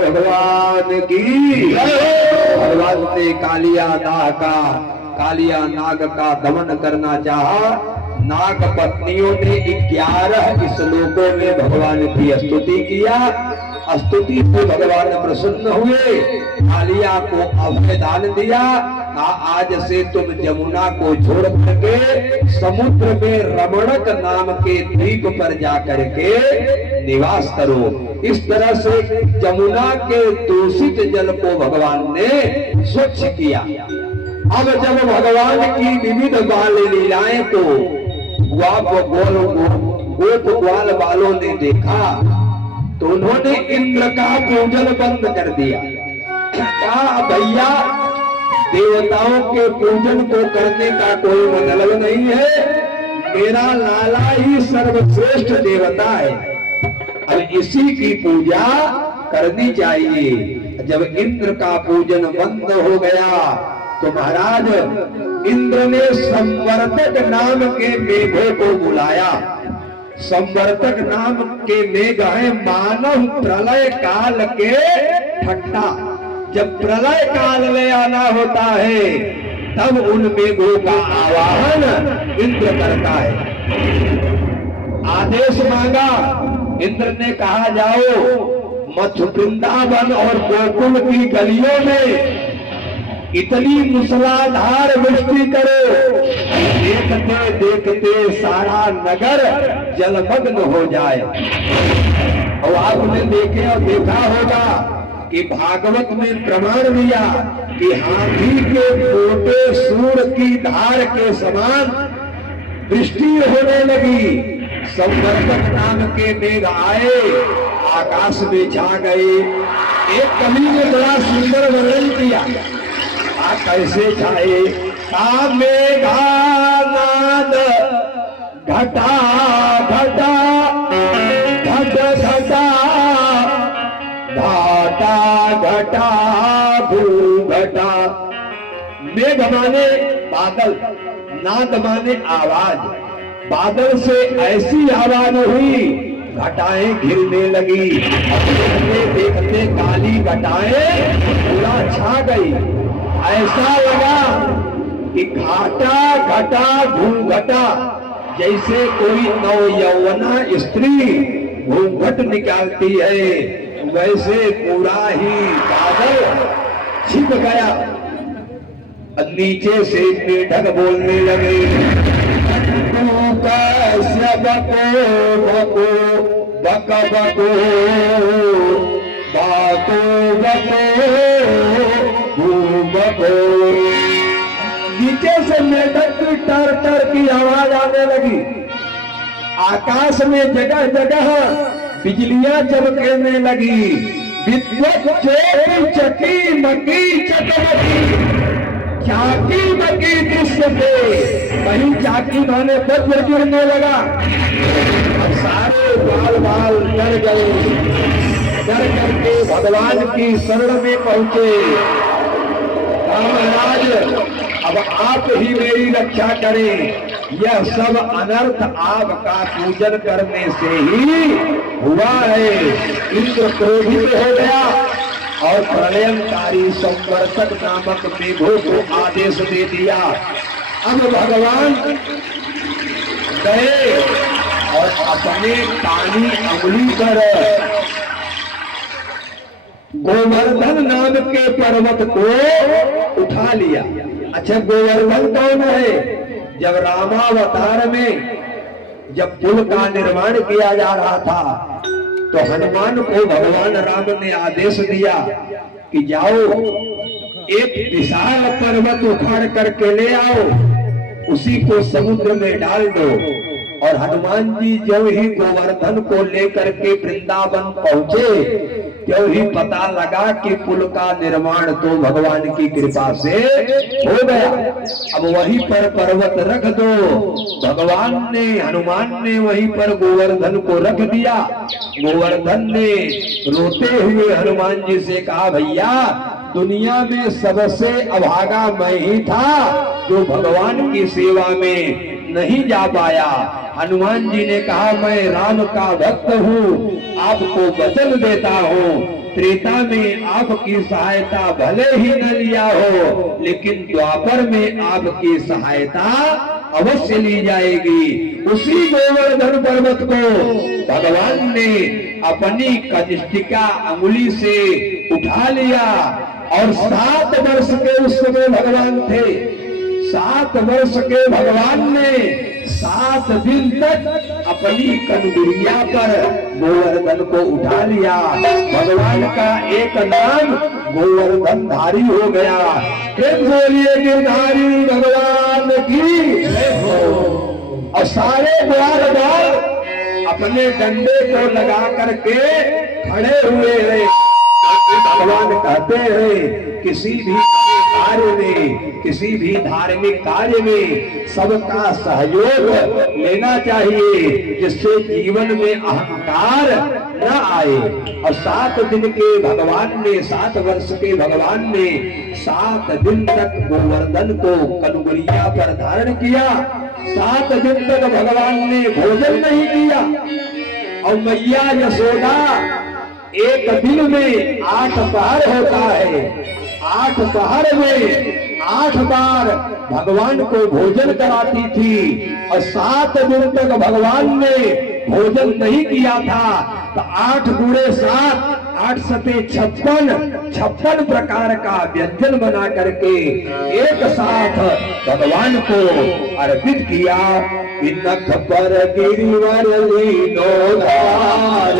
भगवान की। भगवान ने कालिया नाग का दमन करना चाहा। नाग पत्नियों ने 11 श्लोकों में भगवान की स्तुति किया। स्तुति से भगवान प्रसन्न हुए, कालिया को अभय दान दिया। आज से तुम जमुना को छोड़ करके समुद्र में रमणक नाम के द्वीप पर जाकर के निवास करो। इस तरह से जमुना के दूषित जल को भगवान ने स्वच्छ किया। अब जब भगवान की विविध बाल लीलाएं को गोप ग्वाल वालों ने देखा तो उन्होंने इंद्र का पूजन बंद कर दिया। कहा भैया, देवताओं के पूजन को करने का कोई मतलब नहीं है, मेरा लाला ही सर्वश्रेष्ठ देवता है, अब इसी की पूजा करनी चाहिए। जब इंद्र का पूजन बंद हो गया तो महाराज इंद्र ने संवर्तक नाम के मेघों को बुलाया। संवर्तक नाम के मेघ है मानव प्रलय काल के ठट्टा। जब प्रलय काल में आना होता है तब उन मेघों का आवाहन इंद्र करता है। आदेश मांगा, इंद्र ने कहा जाओ मथुरा वृंदावन और गोकुल की गलियों में इतनी मूसलाधार वृष्टि करो, देखते देखते सारा नगर जलमग्न हो जाए। और आपने देखे और देखा होगा कि भागवत में प्रमाण दिया कि हाथी के मोटे सूर की धार के समान वृष्टि होने लगी। संवर्तक नाम के मेघ आए, आकाश में छा गए। एक कवि ने बड़ा सुंदर वर्णन किया, कैसे छाए। मेघानाद घटा घटा घट घटा घटा घटा भूघटा। मेघ माने बादल, नाद माने आवाज। बादल से ऐसी आवाज हुई, घटाएं घिरने लगी। देखते देखते काली घटाएं पूरा छा गई। ऐसा लगा कि घाटा घटा घूंघटा, जैसे कोई नवयौवना स्त्री घूंघट निकालती है, वैसे पूरा ही बादल छिप गया। नीचे से मेढक बोलने लगे, कैसे बको बको बक बको बाको बको बको। नीचे से मेढक की टर टर की आवाज आने लगी। आकाश में जगह जगह बिजलियां चमकने लगी। विद्युत चकी मकी चकमकी, चाकी मकी दृश्य से वही चाकी माने वज्र गिरने लगा। अब सारे बाल बाल डर गए, डर करके भगवान की शरण में पहुंचे। महाराज अब आप ही मेरी रक्षा करें, यह सब अनर्थ आपका पूजन करने से ही हुआ है। इंद्र क्रोधित हो गया और प्रलयंकारी संवर्तक नामक मेघों को आदेश दे दिया। अब भगवान गए और अपने कानी अंगुली पर गोवर्धन नाम के पर्वत को उठा लिया। अच्छा, गोवर्धन कौन है? जब रामावतार में जब पुल का निर्माण किया जा रहा था तो हनुमान को भगवान राम ने आदेश दिया कि जाओ एक विशाल पर्वत उखाड़ करके ले आओ, उसी को समुद्र में डाल दो। और हनुमान जी जो ही गोवर्धन को लेकर के वृंदावन पहुंचे, जो ही पता लगा कि पुल का निर्माण तो भगवान की कृपा से हो गया। अब वहीं पर पर्वत रख दो। भगवान ने, हनुमान ने वहीं पर गोवर्धन को रख दिया। गोवर्धन ने रोते हुए हनुमान जी से कहा, भैया दुनिया में सबसे अभागा मैं ही था जो भगवान की सेवा में नहीं जा पाया। हनुमान जी ने कहा, मैं राम का भक्त हूँ, आपको वचन देता हूँ, त्रेता में आपकी सहायता भले ही न लिया हो, लेकिन द्वापर में आपकी सहायता अवश्य ली जाएगी। उसी गोवर्धन पर्वत को भगवान ने अपनी कनिष्ठिका अंगुली से उठा लिया और 7 वर्ष के उस समय भगवान थे। 7 वर्ष के भगवान ने 7 दिन तक अपनी कनगुरिया पर गोवर्धन को उठा लिया। भगवान का एक नाम गोवर्धन धारी हो गया। फिर बोलिए गिरधारी भगवान की। और सारे द्वार द्वार अपने डंडे को लगा करके खड़े हुए हैं। भगवान कहते हैं किसी भी कार्य में, किसी भी धार्मिक कार्य में सबका सहयोग लेना चाहिए, जिससे जीवन में अहंकार न आए। और 7 दिन के भगवान ने, 7 वर्ष के भगवान ने 7 दिन तक गोवर्धन को कनगुरिया पर धारण किया। 7 दिन तक भगवान ने भोजन नहीं किया। और मैया यशोदा एक दिन में 8 पहर होता है, 8 पहर में 8 बार भगवान को भोजन कराती थी। और 7 दिन तक भगवान ने भोजन नहीं किया था। तो 8 गुणे 7, 8 सते 56 प्रकार का व्यंजन बना करके एक साथ भगवान को अर्पित किया। नख पर गिरिवर लीनो धार,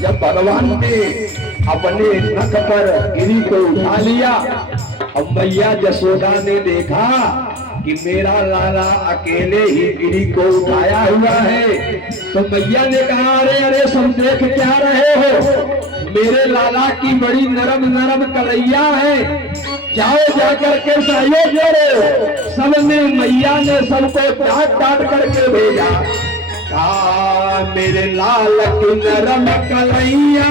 जब भगवान ने अपने नख पर गिरी को उठा लिया, अब मैया यशोदा ने देखा कि मेरा लाला अकेले ही गिरी को उठाया हुआ है। तो मैया ने कहा, अरे अरे सब देख क्या रहे हो, मेरे लाला की बड़ी नरम नरम कलैया है, जाओ जाकर के सहयोग करो। सबने, मैया ने सबको डांट डांट करके भेजा। मेरे लाल की नरम कलैया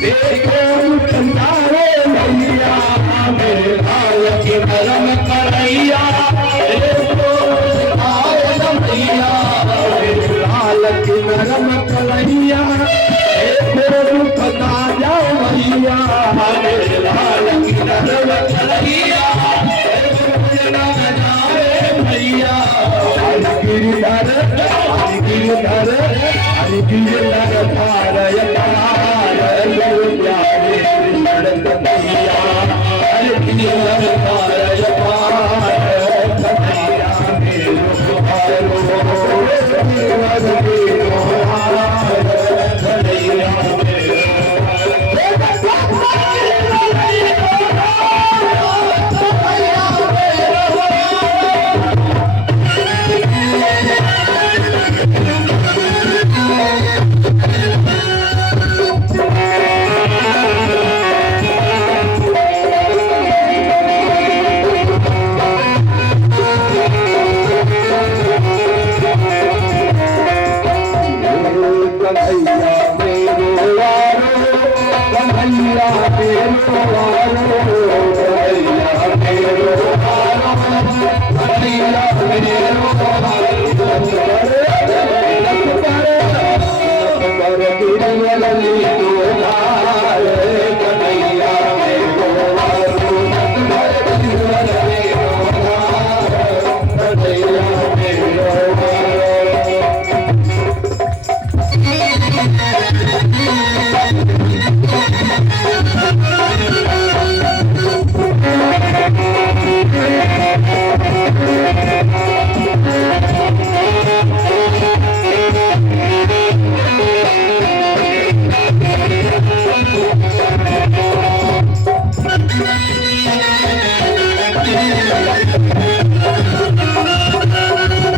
देखो कंधारे भैया, मेरे लाल की नरम कलैया देखो भैया, मेरे लाल की नरम कलैया देखो खता जाओ भैया, मेरे लाल की नरम कलैया भैया। गिरधर गिरधर हरि गिरधर धारय पार, प्यारे कृष्ण कन्हैया, हरि गिरधर धारय पार, कन्हैया मेरो हारो, गिरधर मेरो हार, कन्हैया मेरो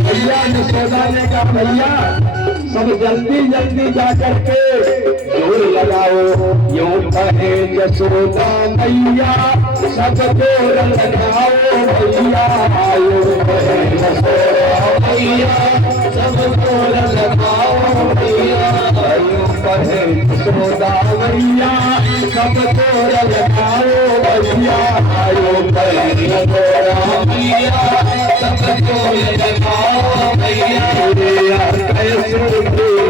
भैया यशोदा ने कहा भैया सब जल्दी जल्दी जा करके जोर लगाओ, यूं कहे यशोदा मैया सबको लगाओ भैया, यूं कहे यशोदा मैया सबको लगाओ भैया, यूं कहे यशोदा मैया सबको लगाओ भैया, यूं कहे यशोदा मैया सबको लगाओ भैया। कैसे